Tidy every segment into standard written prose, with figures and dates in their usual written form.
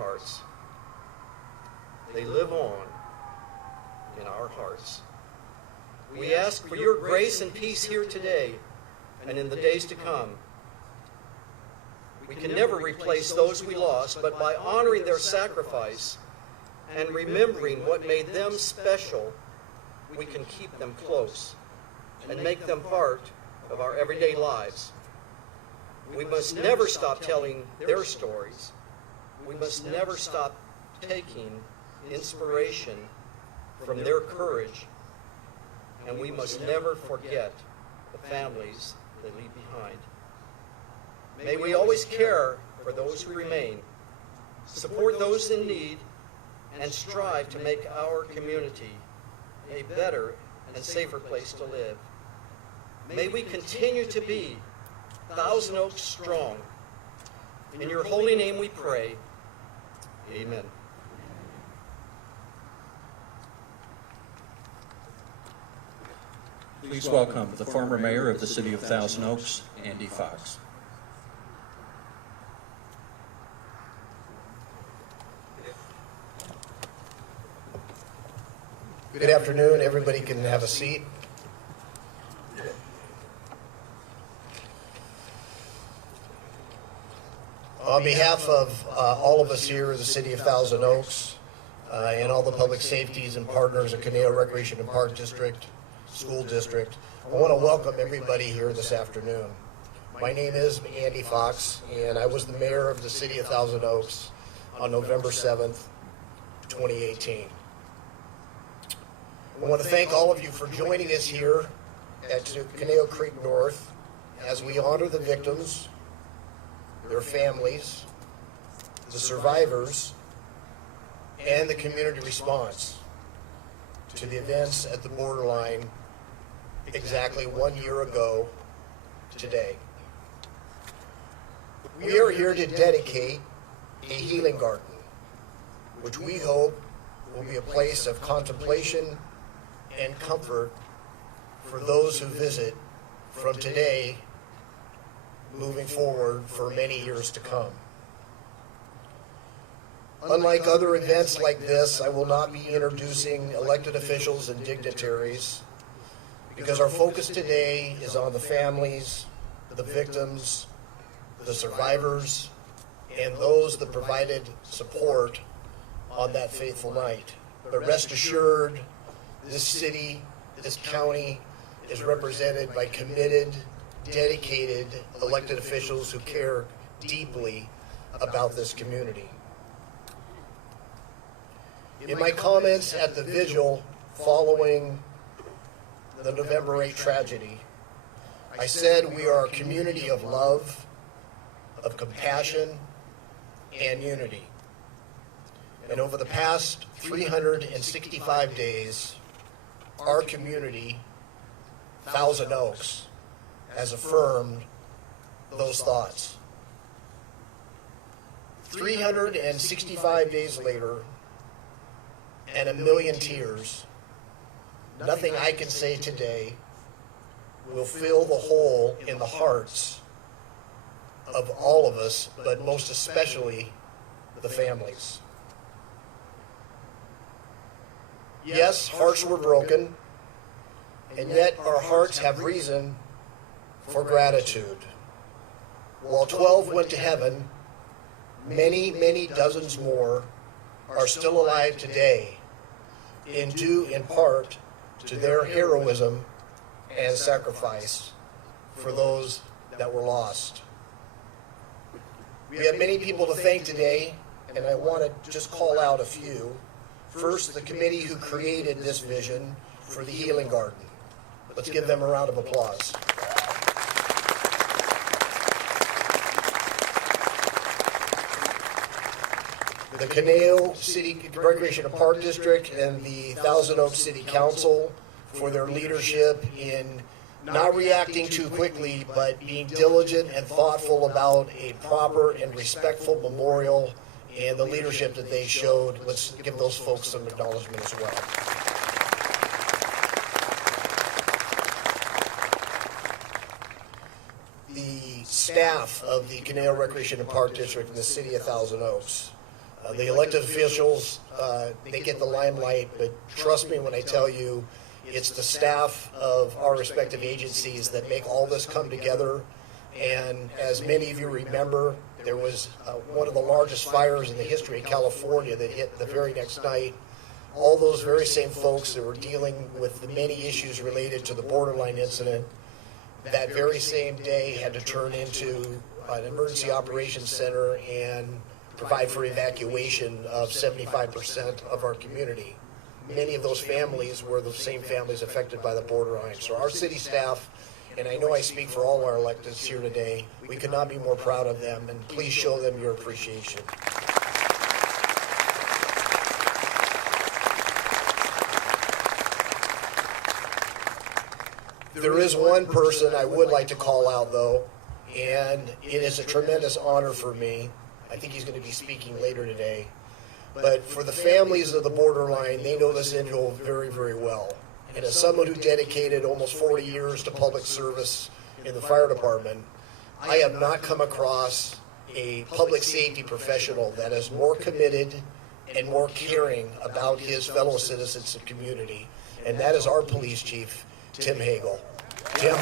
hearts. They live on in our hearts. We ask for your grace and peace here today and in the days to come. We can never replace those we lost, but by honoring their sacrifice and remembering what made them special, we can keep them close and make them part of our everyday lives. We must never stop telling their stories. We must never stop taking inspiration from their courage. And we must never forget the families they leave behind. May we always care for those who remain, support those in need, and strive to make our community a better and safer place to live. May we continue to be Thousand Oaks strong. In your holy name we pray. Amen. Please welcome the former mayor of the city of Thousand Oaks, Andy Fox. Good afternoon. Everybody can have a seat. On behalf of all of us here in the city of Thousand Oaks and all the public safeties and partners of Conejo Recreation and Park District, School District, I want to welcome everybody here this afternoon. My name is Andy Fox, and I was the mayor of the city of Thousand Oaks on November 7th, 2018. I want to thank all of you for joining us here at Conejo Creek North as we honor the victims, their families, the survivors, and the community response to the events at the borderline exactly 1 year ago today. We are here to dedicate a healing garden, which we hope will be a place of contemplation and comfort for those who visit from today moving forward for many years to come. Unlike other events like this, I will not be introducing elected officials and dignitaries because our focus today is on the families, the victims, the survivors, and those that provided support on that fateful night. But rest assured, this city, this county is represented by committed, dedicated elected officials who care deeply about this community. In my comments at the vigil following the November 8 tragedy, I said we are a community of love, of compassion, and unity. And over the past 365 days, our community, Thousand Oaks, has affirmed those thoughts. 365 days later, and a million tears, nothing I can say today will fill the hole in the hearts of all of us, but most especially the families. Yes, hearts were broken, and yet our hearts have reason for gratitude. While 12 went to heaven, many, many dozens more are still alive today, due in part to their heroism and sacrifice for those that were lost. We have many people to thank today, and I want to just call out a few. First, the committee who created this vision for the Healing Garden. Let's give them a round of applause. The Conejo City Recreation and Park District and the Thousand Oaks City Council for their leadership in not reacting too quickly, but being diligent and thoughtful about a proper and respectful memorial and the leadership that they showed. Let's give those folks some acknowledgement as well. The staff of the Conejo Recreation and Park District in the city of Thousand Oaks, The elected officials, they get the limelight, but trust me when I tell you, it's the staff of our respective agencies that make all this come together. And as many of you remember, there was one of the largest fires in the history of California that hit the very next night. All those very same folks that were dealing with the many issues related to the borderline incident, that very same day had to turn into an emergency operations center and provide for evacuation of 75% of our community. Many of those families were the same families affected by the borderline. So our city staff, and I know I speak for all our electeds here today, we could not be more proud of them, and please show them your appreciation. There is one person I would like to call out, though, and it is a tremendous honor for me. I think he's going to be speaking later today. But for the families of the borderline, they know this individual very, very well. And as someone who dedicated almost 40 years to public service in the fire department, I have not come across a public safety professional that is more committed and more caring about his fellow citizens and community. And that is our police chief, Tim Hagel. Tim?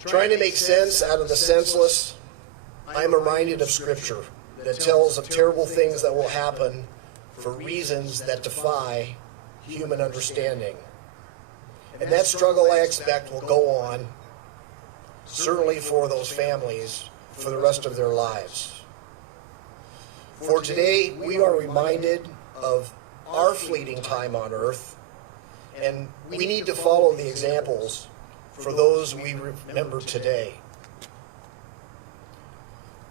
Trying to make sense out of the senseless, I am reminded of Scripture that tells of terrible things that will happen for reasons that defy human understanding. And that struggle, I expect, will go on, certainly for those families, for the rest of their lives. For today, we are reminded of our fleeting time on earth, and we need to follow the examples for those we remember today.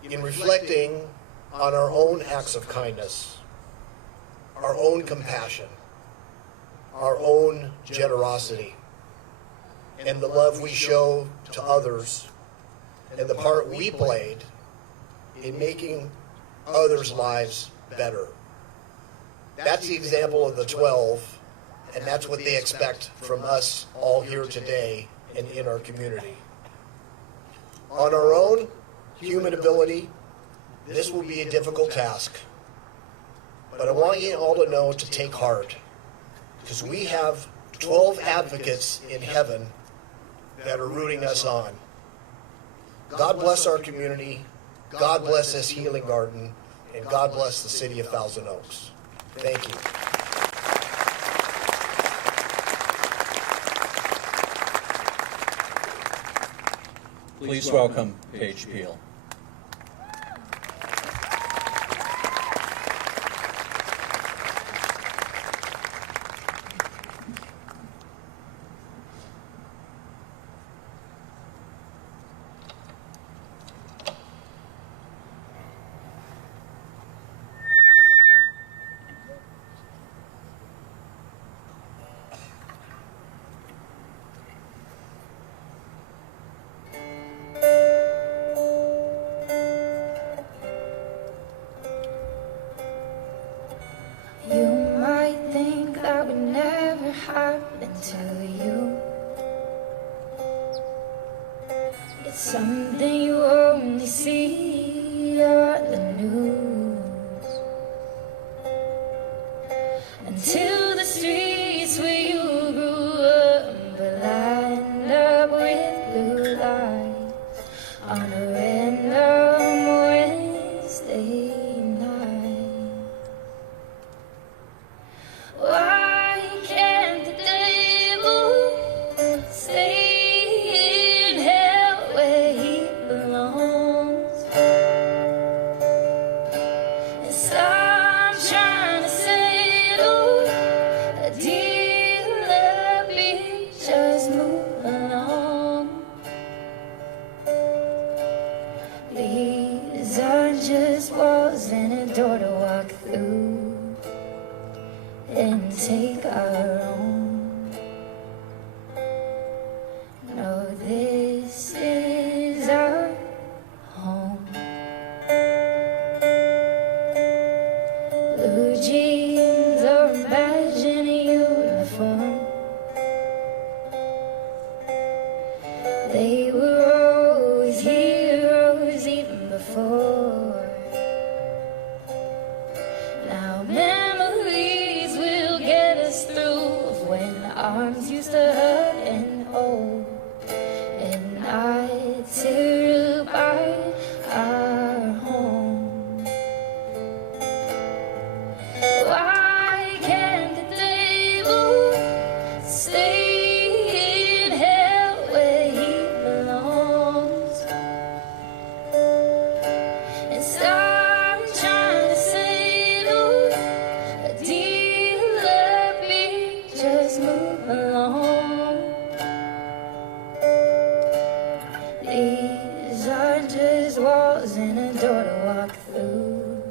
In reflecting on our own acts of kindness, our own compassion, our own generosity, and the love we show to others, and the part we played in making others' lives better. That's the example of the 12, and that's what they expect from us all here today and in our community. On our own human ability, this will be a difficult task. But I want you all to know to take heart, because we have 12 advocates in heaven that are rooting us on. God bless our community, God bless this healing garden, and God bless the city of Thousand Oaks. Thank you. Please welcome Paige Peel. You might think that would never happen to you. It's something you only see on the news. Until the streets where you grew up are lined up with blue lights on a random Wednesday night. Why can't the devil stay in hell where he belongs? They were always heroes even before. Now memories will get us through of when arms used to hurt and hold, and nights tear apart our home. Why can't the devil stay in hell where he belongs and stop trying to settle a deal up here? Just move along. These aren't just walls and a door to walk through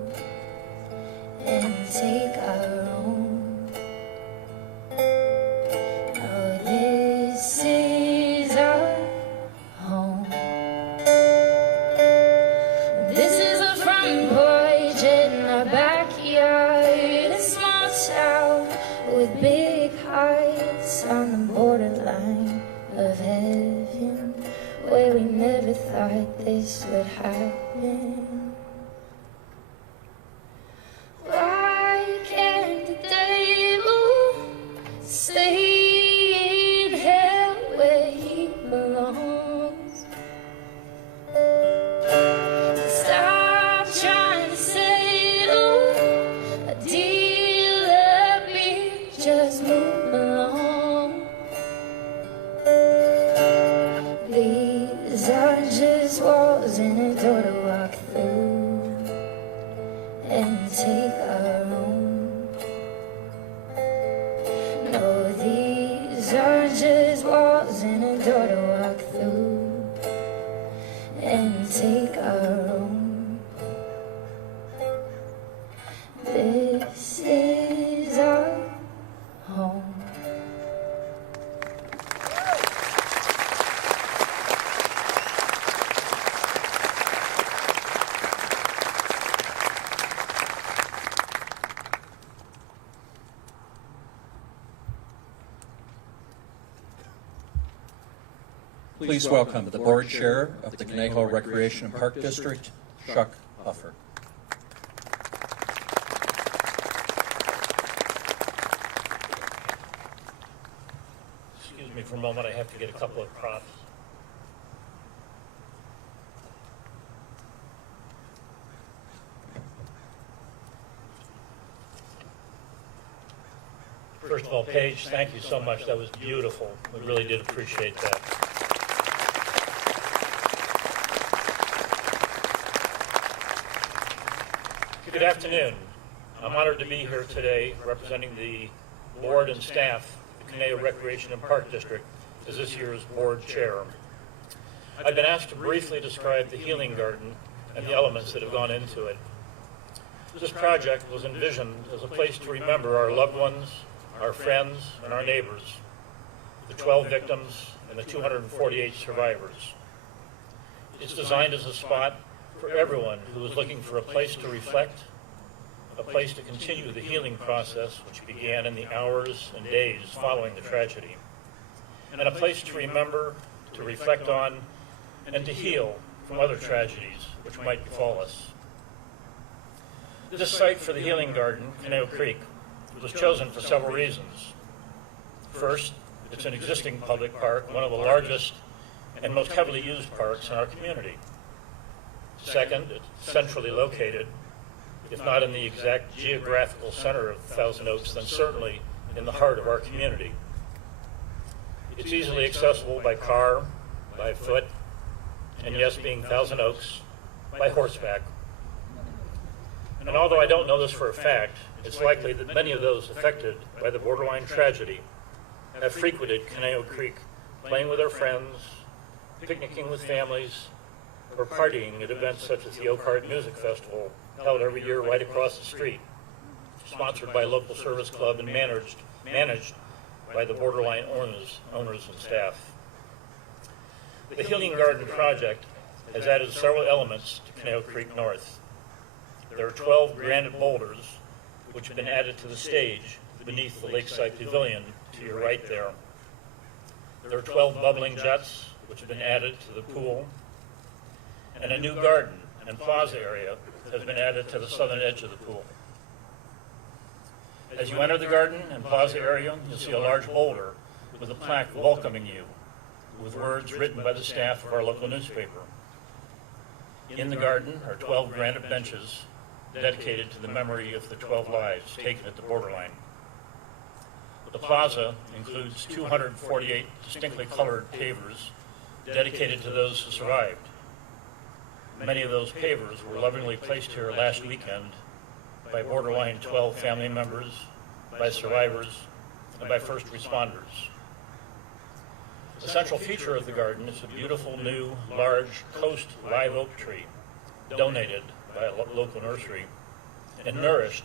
and take our own. No, this is our home. This is a front porch in our backyard, a small town with big hearts on the borderline of heaven, where we never thought this would happen. Why can't the devil stay in hell where he belongs? Stop trying to settle a deal up here, just move along. These are just walls and a door to walk through and take our own. No, these are just walls and a door to walk through and take our own. This is our home. Please welcome the board chair of the Conejo Recreation and Park District, Chuck Huffer. Excuse me for a moment, I have to get a couple of props. First of all, Paige, thank you so much. That was beautiful. We really did appreciate that. Good afternoon. I'm honored to be here today representing the board and staff of the Conejo Recreation and Park District as this year's board chair. I've been asked to briefly describe the Healing Garden and the elements that have gone into it. This project was envisioned as a place to remember our loved ones, our friends, and our neighbors, the 12 victims and the 248 survivors. It's designed as a spot for everyone who is looking for a place to reflect, a place to continue the healing process which began in the hours and days following the tragedy, and a place to remember, to reflect on, and to heal from other tragedies which might befall us. This site for the Healing Garden, Conejo Creek, was chosen for several reasons. First, it's an existing public park, one of the largest and most heavily used parks in our community. Second, it's centrally located, if not in the exact geographical center of Thousand Oaks, then certainly in the heart of our community. It's easily accessible by car, by foot, and yes, being Thousand Oaks, by horseback. And although I don't know this for a fact, it's likely that many of those affected by the borderline tragedy have frequented Conejo Creek, playing with their friends, picnicking with families, or partying at events such as the Oakheart Music Festival, held every year right across the street, sponsored by a local service club and managed by the Borderline owners and staff. The Healing Garden project has added several elements to Conejo Creek North. There are 12 granite boulders which have been added to the stage beneath the Lakeside Pavilion to your right there. There are 12 bubbling jets which have been added to the pool, and a new garden and plaza area has been added to the southern edge of the pool. As you enter the garden and plaza area, you'll see a large boulder with a plaque welcoming you, with words written by the staff of our local newspaper. In the garden are 12 granite benches dedicated to the memory of the 12 lives taken at the borderline. The plaza includes 248 distinctly colored pavers dedicated to those who survived. Many of those pavers were lovingly placed here last weekend by borderline 12 family members, by survivors, and by first responders. The central feature of the garden is a beautiful new large coast live oak tree donated by a local nursery and nourished,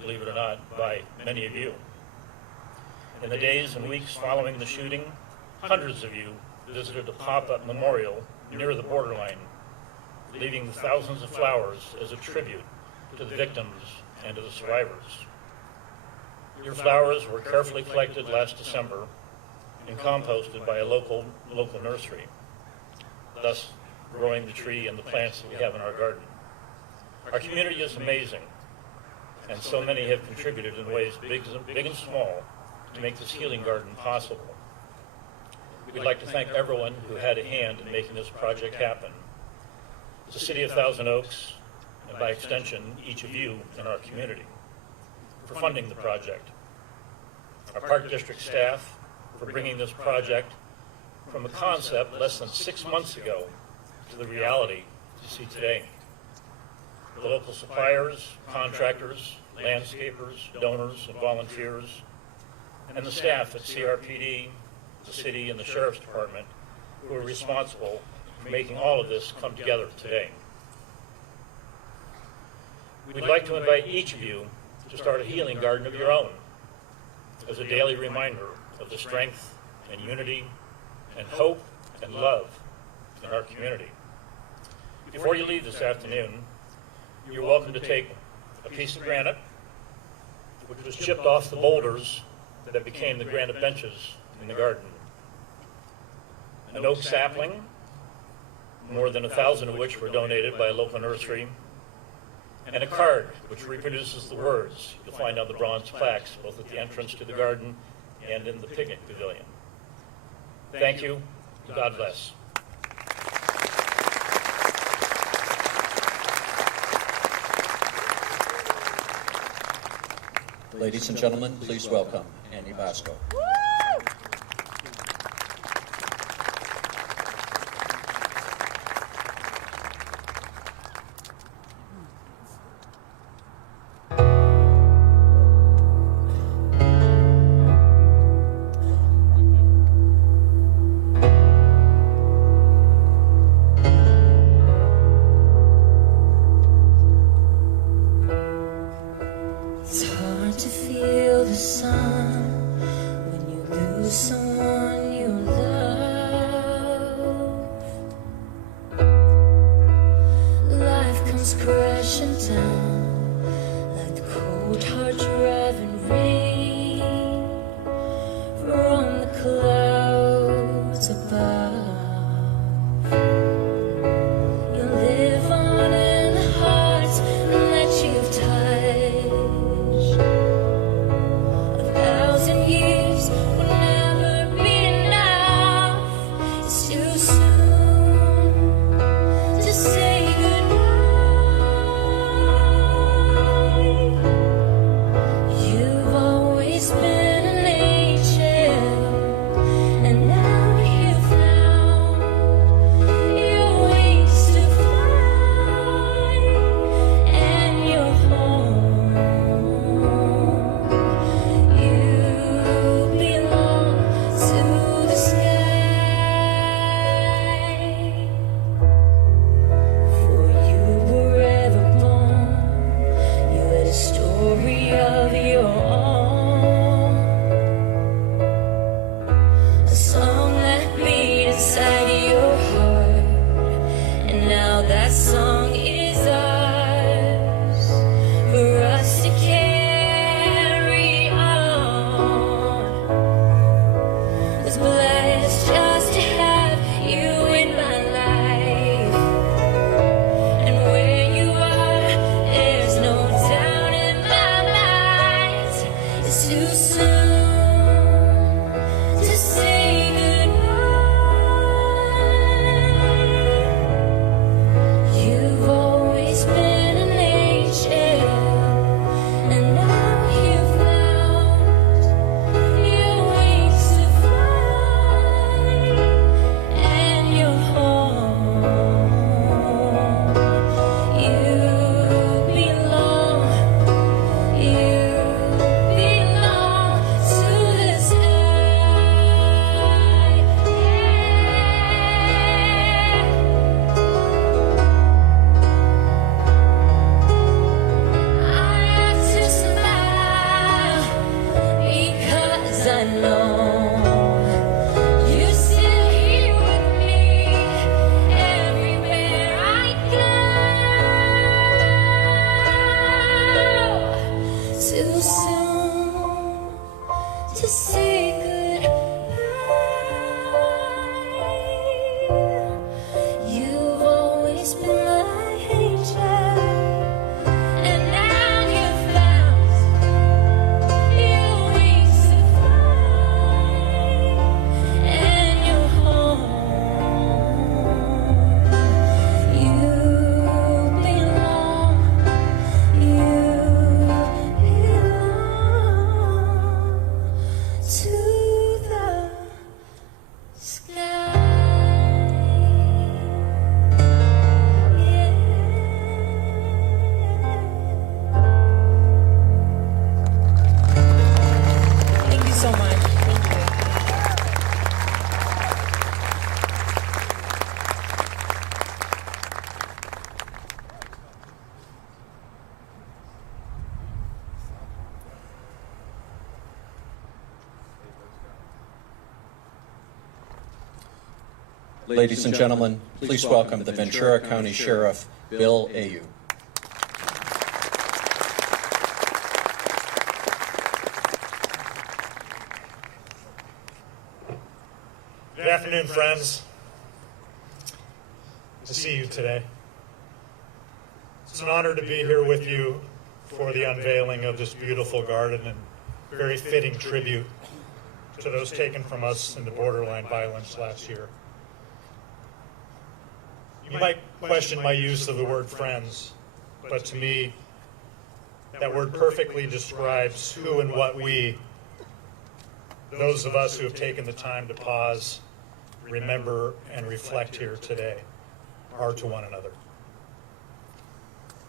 believe it or not, by many of you. In the days and weeks following the shooting, hundreds of you visited a pop-up memorial near the borderline, leaving thousands of flowers as a tribute to the victims and to the survivors. Your flowers were carefully collected last December and composted by a local nursery, thus growing the tree and the plants that we have in our garden. Our community is amazing, and so many have contributed in ways big and small to make this healing garden possible. We'd like to thank everyone who had a hand in making this project happen. The City of Thousand Oaks, and by extension, each of you in our community, for funding the project. Our Park District staff for bringing this project from a concept less than 6 months ago to the reality you see today. The local suppliers, contractors, landscapers, donors, and volunteers, and the staff at CRPD, the city, and the Sheriff's Department who are responsible for making all of this come together today. We'd like to invite each of you to start a healing garden of your own as a daily reminder of the strength and unity and hope and love in our community. Before you leave this afternoon, you're welcome to take a piece of granite, which was chipped off the boulders that became the granite benches in the garden, an oak sapling, more than 1,000 of which were donated by a local nursery, and a card which reproduces the words you'll find on the bronze plaques both at the entrance to the garden and in the picnic pavilion. Thank you. God bless. Ladies and gentlemen, please welcome Andy Bosco. It's hard to feel the sun when you lose someone you love. Life comes crashing down like the cold, hard driving rain from the clouds above. You live on in the hearts that you've touched. 1,000 years will never be enough. It's too soon to say goodbye. You've always been an angel, and now you've found your wings to fly, and you're home. You belong to the sky. For you were ever born, you had a story of your own, a song that beat inside your heart, and now that song is ours, for us to carry on. Was blessed just to have you Ladies and gentlemen, please welcome the Ventura County Sheriff, Bill Ayu. Good afternoon, friends. Good to see you today. It's an honor to be here with you for the unveiling of this beautiful garden and very fitting tribute to those taken from us in the borderline violence last year. You might question my use of the word friends, but to me, that word perfectly describes who and what we, those of us who have taken the time to pause, remember, and reflect here today, are to one another.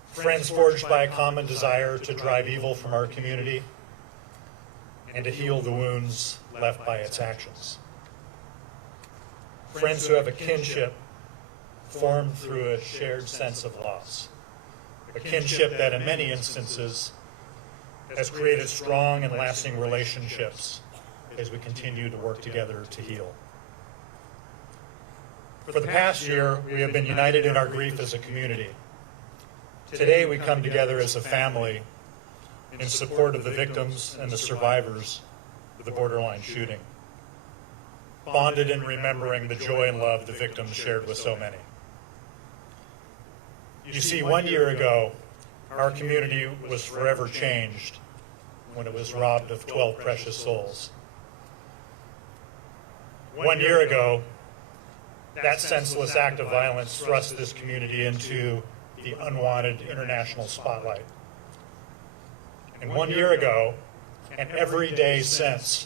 Friends forged by a common desire to drive evil from our community and to heal the wounds left by its actions. Friends who have a kinship formed through a shared sense of loss, a kinship that in many instances has created strong and lasting relationships as we continue to work together to heal. For the past year, we have been united in our grief as a community. Today, we come together as a family in support of the victims and the survivors of the borderline shooting, bonded in remembering the joy and love the victims shared with so many. You see, 1 year ago, our community was forever changed when it was robbed of 12 precious souls. 1 year ago, that senseless act of violence thrust this community into the unwanted international spotlight. And 1 year ago, and every day since,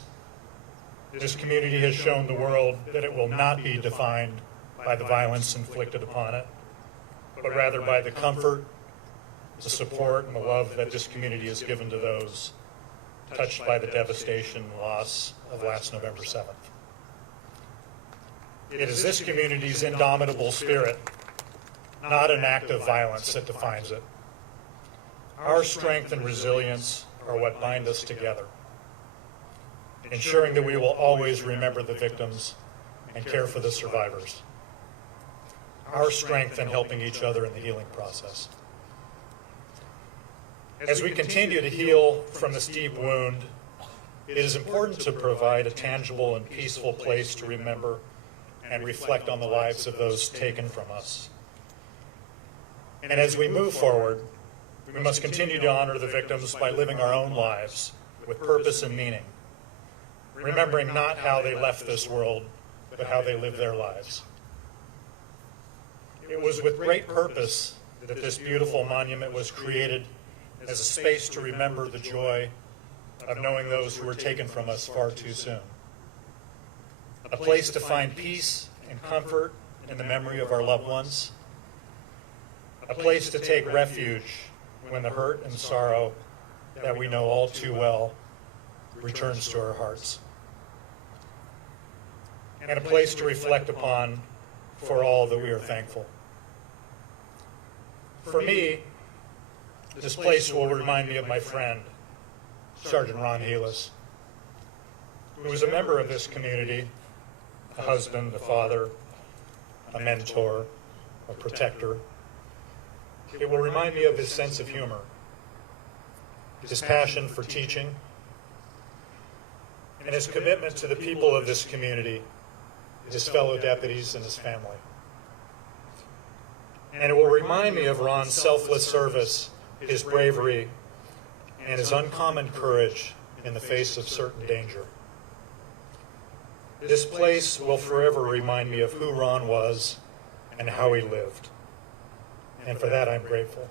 this community has shown the world that it will not be defined by the violence inflicted upon it, but rather by the comfort, the support, and the love that this community has given to those touched by the devastation and loss of last November 7th. It is this community's indomitable spirit, not an act of violence, that defines it. Our strength and resilience are what bind us together, ensuring that we will always remember the victims and care for the survivors. Our strength in helping each other in the healing process. As we continue to heal from this deep wound, it is important to provide a tangible and peaceful place to remember and reflect on the lives of those taken from us. And as we move forward, we must continue to honor the victims by living our own lives with purpose and meaning, remembering not how they left this world, but how they lived their lives. It was with great purpose that this beautiful monument was created as a space to remember the joy of knowing those who were taken from us far too soon. A place to find peace and comfort in the memory of our loved ones. A place to take refuge when the hurt and sorrow that we know all too well returns to our hearts. And a place to reflect upon for all that we are thankful. For me, this place will remind me of my friend, Sergeant Ron Heelis, who was a member of this community, a husband, a father, a mentor, a protector. It will remind me of his sense of humor, his passion for teaching, and his commitment to the people of this community, his fellow deputies, and his family. And it will remind me of Ron's selfless service, his bravery, and his uncommon courage in the face of certain danger. This place will forever remind me of who Ron was and how he lived. And for that, I'm grateful.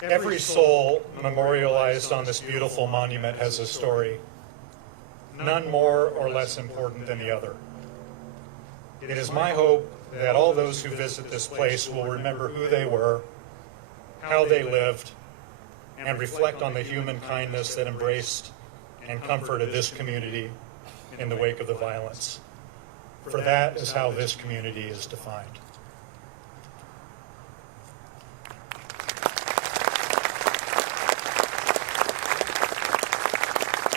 Every soul memorialized on this beautiful monument has a story, none more or less important than the other. It is my hope that all those who visit this place will remember who they were, how they lived, and reflect on the human kindness that embraced and comforted this community in the wake of the violence. For that is how this community is defined.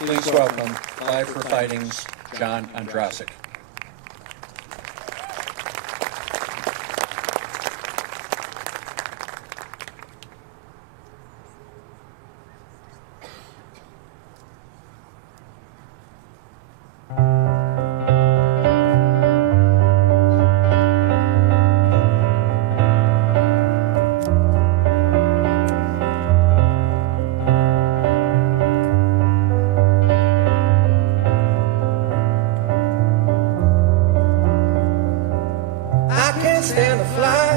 Please welcome Live for Fighting's John Andrasik. Stand to fly.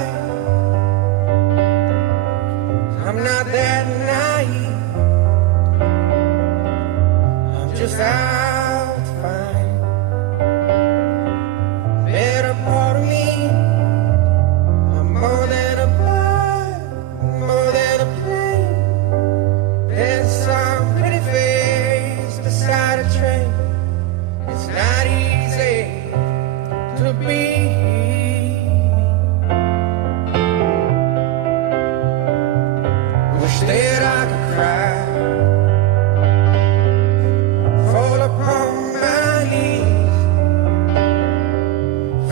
I'm not that naive. I'm just out to find a better part of me. I'm more than a bird, more than a plane. There's some pretty face beside a train. It's not easy to be. Instead I could cry, fall upon my knees,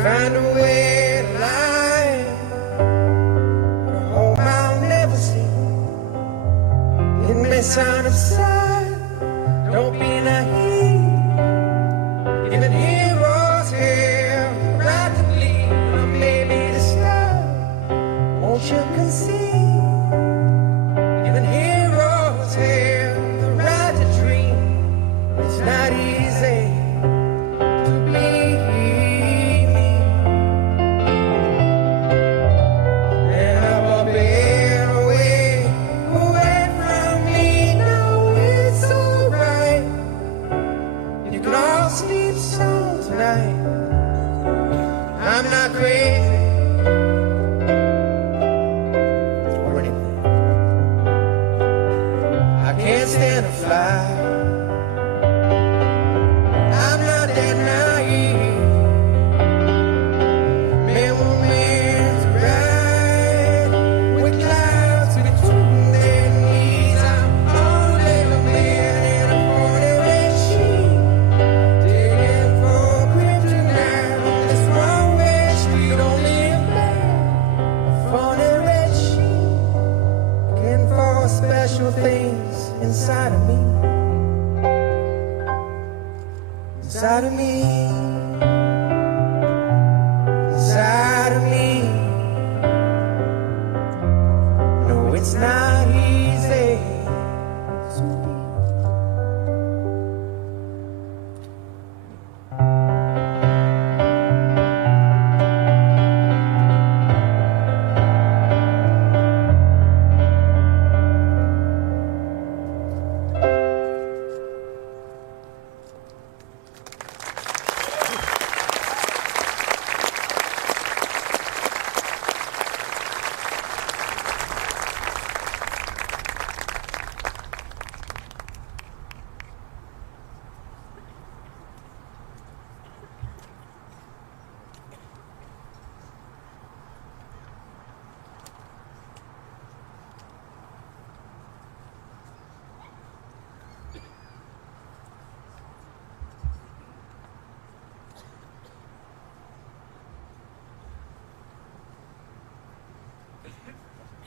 find a way to lie, but a home I'll never see. It may sound absurd, don't be naive. Even heroes have the right to bleed, or maybe to stop. Won't you concede? Even heroes have the right to dream. It's not easy to be me. And I've been away from me. Now it's alright. You can all sleep sound tonight. I'm not crazy. Can't stand to fly. I'm not that naive. Man were meant to ride with clouds between their knees. I'm only a man in a funny red sheet, digging for kryptonite on this wrong red street. Only a man, a funny red sheet, looking for special things inside of me, inside of me, inside of me. No, it's not easy to be.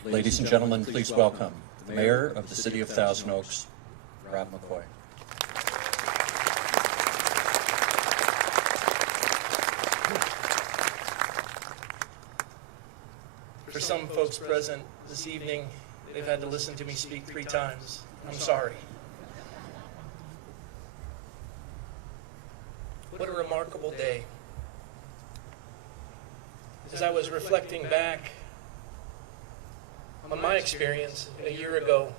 Ladies and gentlemen, please welcome the Mayor of the City of Thousand Oaks, Rob McCoy. For some folks present this evening, they've had to listen to me speak 3 times. I'm sorry. What a remarkable day. As I was reflecting back on my experience a year ago,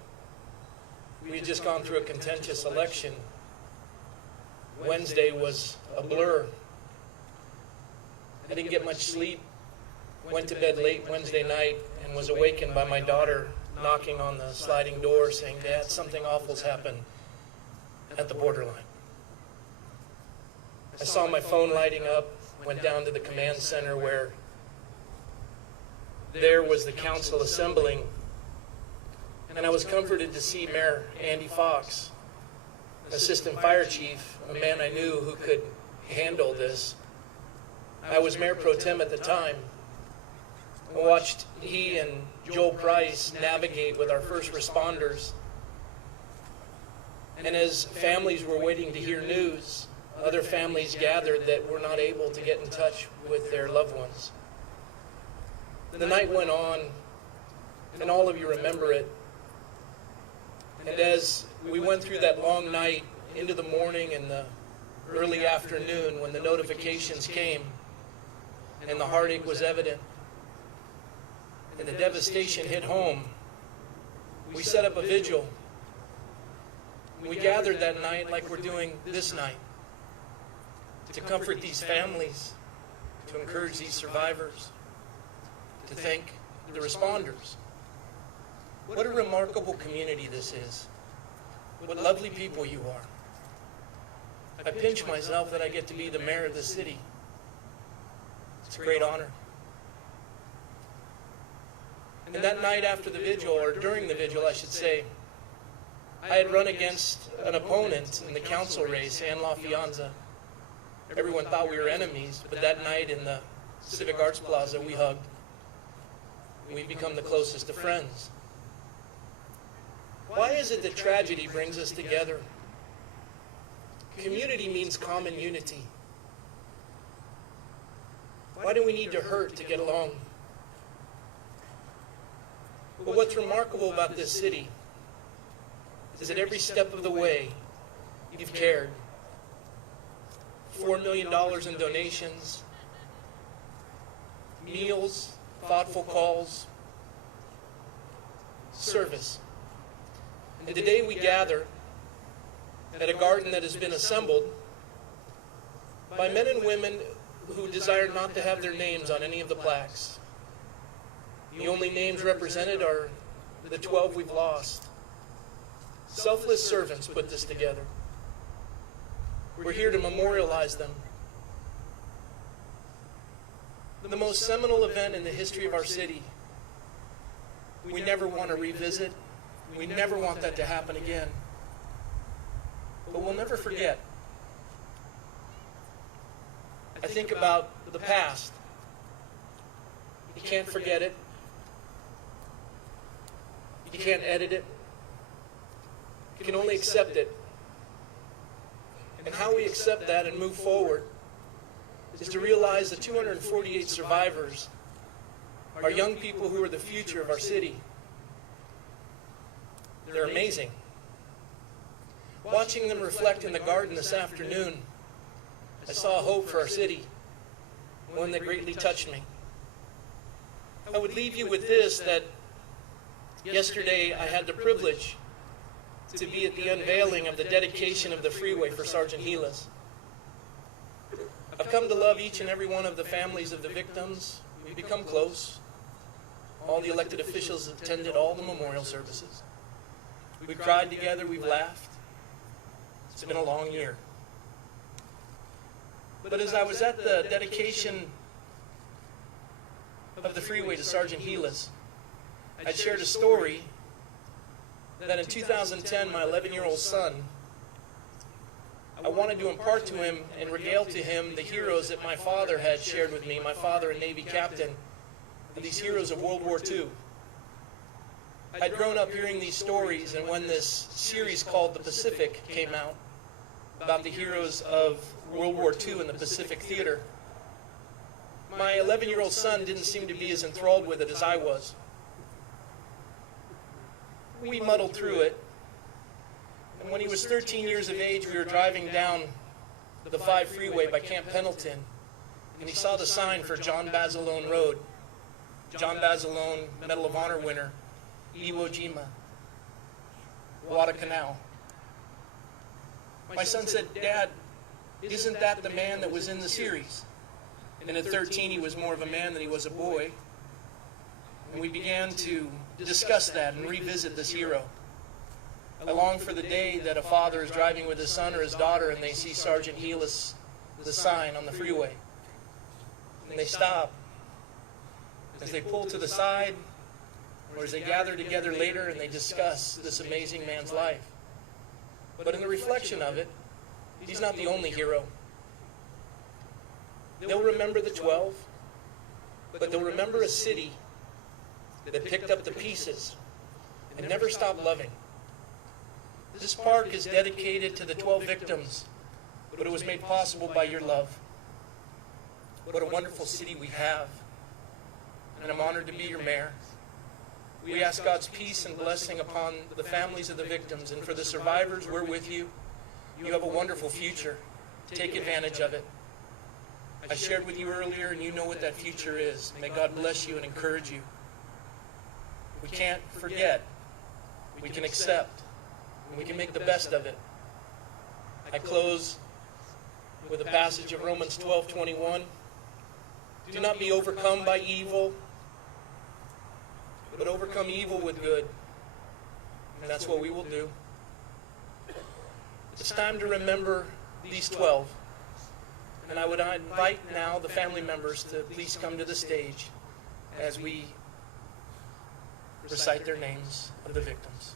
we had just gone through a contentious election. Wednesday was a blur. I didn't get much sleep, went to bed late Wednesday night, and was awakened by my daughter knocking on the sliding door saying, "Dad, something awful's happened at the borderline." I saw my phone lighting up, went down to the command center where there was the council assembling, and I was comforted to see Mayor Andy Fox assistant fire chief, a man I knew who could handle this. I was Mayor Pro Tem at the time. I watched he and Joel Price navigate with our first responders. And as families were waiting to hear news, other families gathered that were not able to get in touch with their loved ones. The night went on, and all of you remember it. And as we went through that long night into the morning and the early afternoon when the notifications came and the heartache was evident and the devastation hit home, we set up a vigil. We gathered that night like we're doing this night to comfort these families, to encourage these survivors, to thank the responders. What a remarkable community this is. What lovely people you are. I pinch myself that I get to be the mayor of the city. It's a great honor. And that night after the vigil, or during the vigil, I should say, I had run against an opponent in the council race, Ann LaFianza. Everyone thought we were enemies, but that night in the Civic Arts Plaza, we hugged. We've become the closest of friends. Why is it that tragedy brings us together? Community means common unity. Why do we need to hurt to get along? Well, what's remarkable about this city is that every step of the way, you've cared. $4 million in donations, meals, thoughtful calls, service. And today we gather at a garden that has been assembled by men and women who desire not to have their names on any of the plaques. The only names represented are the 12 we've lost. Selfless servants put this together. We're here to memorialize them. The most seminal event in the history of our city. We never want to revisit. We never want that to happen again. But we'll never forget. I think about the past. You can't forget it. You can't edit it. You can only accept it. And how we accept that and move forward is to realize the 248 survivors are young people who are the future of our city. They're amazing. Watching them reflect in the garden this afternoon, I saw a hope for our city, one that greatly touched me. I would leave you with this, that yesterday I had the privilege to be at the unveiling of the dedication of the freeway for Sergeant Gilas. I've come to love each and every one of the families of the victims. We've become close. All the elected officials attended all the memorial services. We've cried together, we've laughed. It's been a long year. But as I was at the dedication of the freeway to Sergeant Gilas, I shared a story that in 2010, my 11-year-old son, I wanted to impart to him and regale to him the heroes that my father had shared with me, my father, a Navy captain, and these heroes of World War II. I'd grown up hearing these stories, and when this series called The Pacific came out, about the heroes of World War II in the Pacific Theater, my 11-year-old son didn't seem to be as enthralled with it as I was. We muddled through it, and when he was 13 years of age, we were driving down the 5 freeway by Camp Pendleton, and he saw the sign for John Basilone Road. John Basilone, Medal of Honor winner, Iwo Jima, Guadalcanal. My son said, "Dad, isn't that the man that was in the series?" And at 13, he was more of a man than he was a boy. And we began to discuss that and revisit this hero. I long for the day that a father is driving with his son or his daughter and they see Sergeant Gilas, the sign on the freeway. And they stop. As they pull to the side, or as they gather together later and they discuss this amazing man's life. But in the reflection of it, he's not the only hero. They'll remember the 12, but they'll remember a city that picked up the pieces and never stopped loving. This park is dedicated to the 12 victims, but it was made possible by your love. What a wonderful city we have, and I'm honored to be your mayor. We ask God's peace and blessing upon the families of the victims, and for the survivors, we're with you. You have a wonderful future. Take advantage of it. I shared with you earlier, and you know what that future is. May God bless you and encourage you. We can't forget. We can accept. And we can make the best of it. I close with a passage of Romans 12:21. Do not be overcome by evil, but overcome evil with good. And that's what we will do. It's time to remember these 12. And I would invite now the family members to please come to the stage as we recite their names of the victims.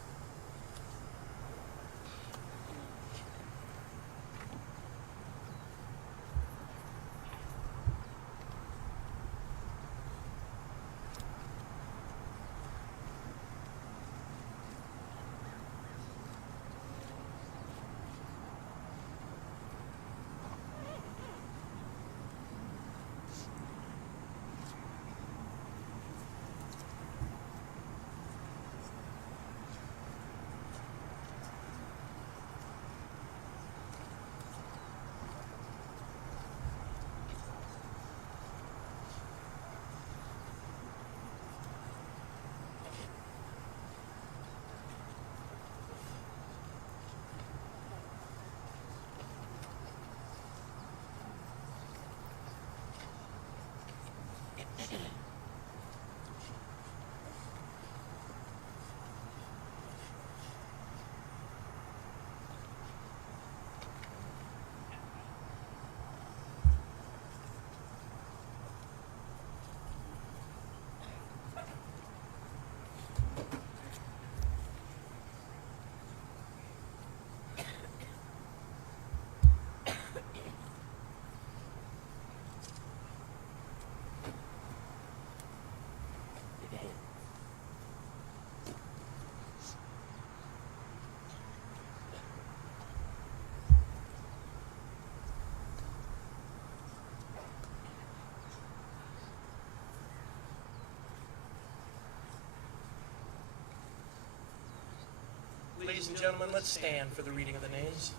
Ladies and gentlemen, let's stand for the reading of the names.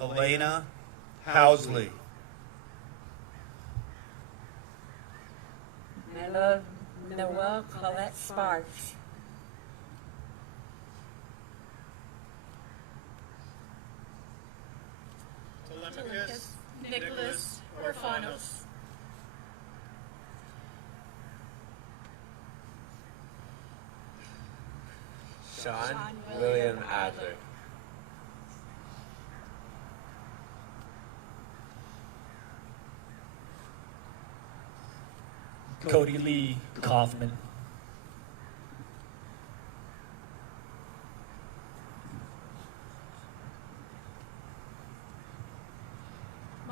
Elena Housley. Noel Colette Sparks. Telemachus Nicholas Orphanos. Sean William Adler. Cody Lee Kaufman.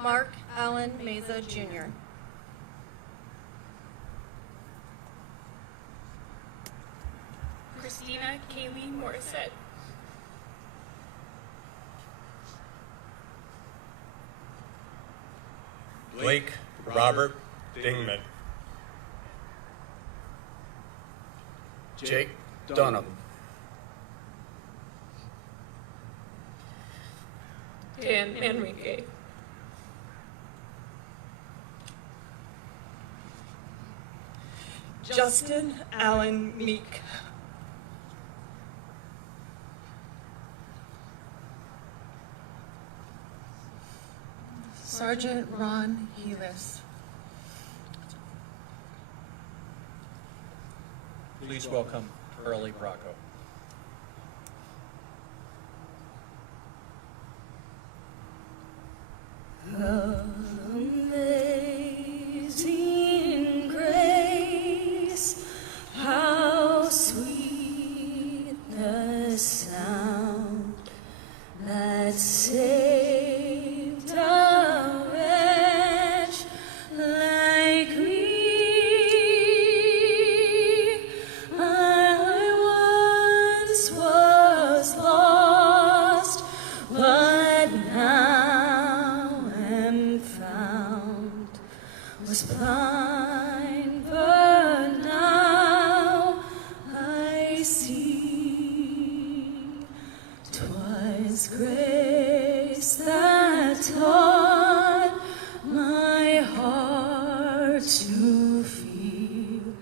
Mark Allen Meza Jr. Christina Kaylee Morissette. Blake Robert Dingman. Jake Dunham. Dan Enrique. Justin Allen Meek. Sergeant Ron Helis. Please welcome Early Bracco. Amazing was blind, but now I see. 'Twas grace that taught my heart to feel,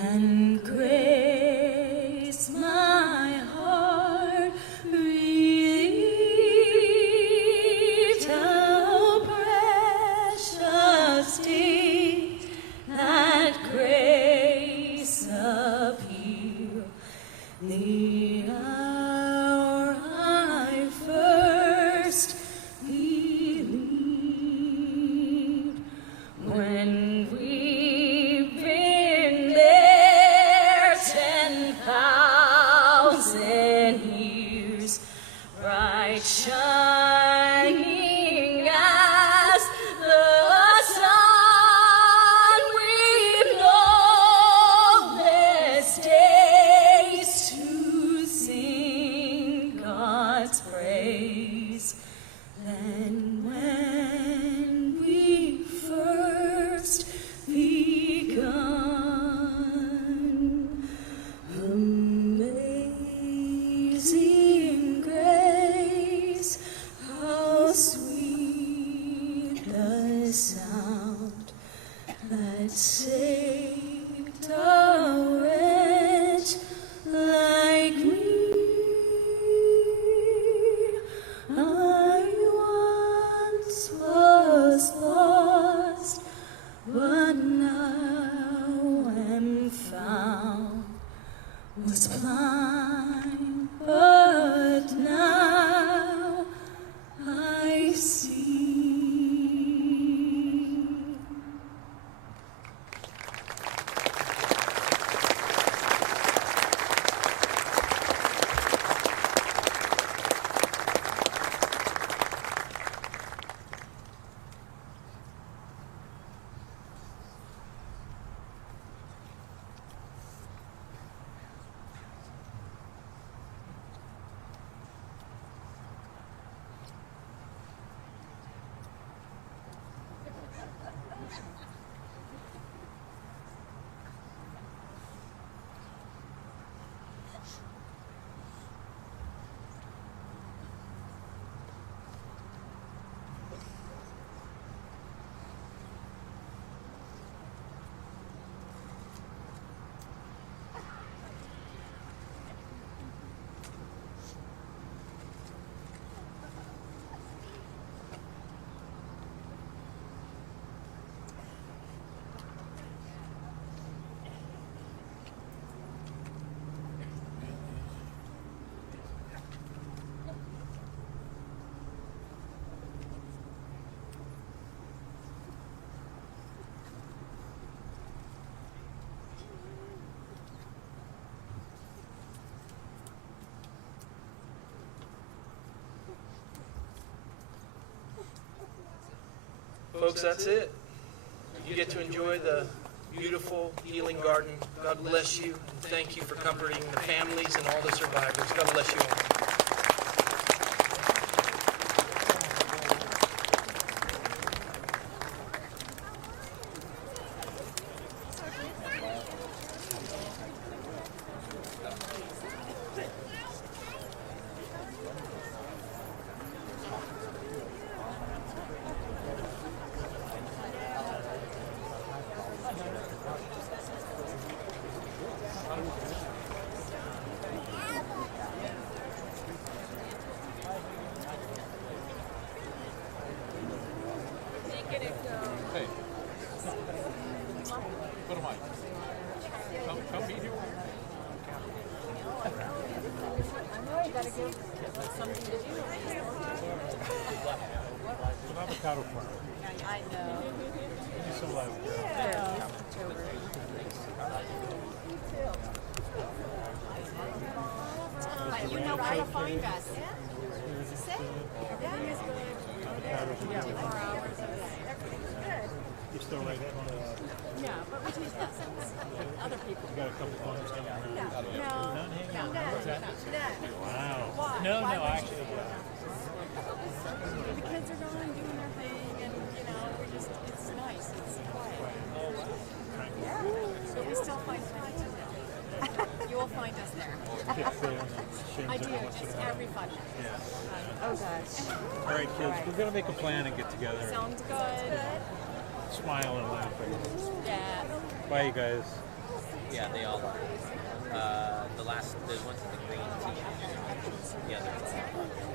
and grace my heart relieved. How precious did that grace appear, the hour I first believed. When we've been there 10,000 years, bright shining as the sun, we've lawless days to sing God's praise. Then when we first begun, amazing grace, how sweet the sound that saved a wretch like me. I once was lost, but now am found. Was blind, but now I see. Folks, that's it. You get to enjoy the beautiful healing garden. God bless you. And thank you for comforting the families and all the survivors. God bless you all. Avocado farm. I know. You so loud. You know where to find us. You're still right on No, but we take lessons. Other people. You got a couple phones coming around. No. Wow. No, actually. The kids are going doing their thing, and you know, it's nice. It's quiet. fun. Yeah. Oh gosh. All right, kids, we're gonna make a plan and get together. Sounds good. Smile and laugh. Yeah. Bye, you guys. Yeah, they all are. The ones in the green t-shirts. The others.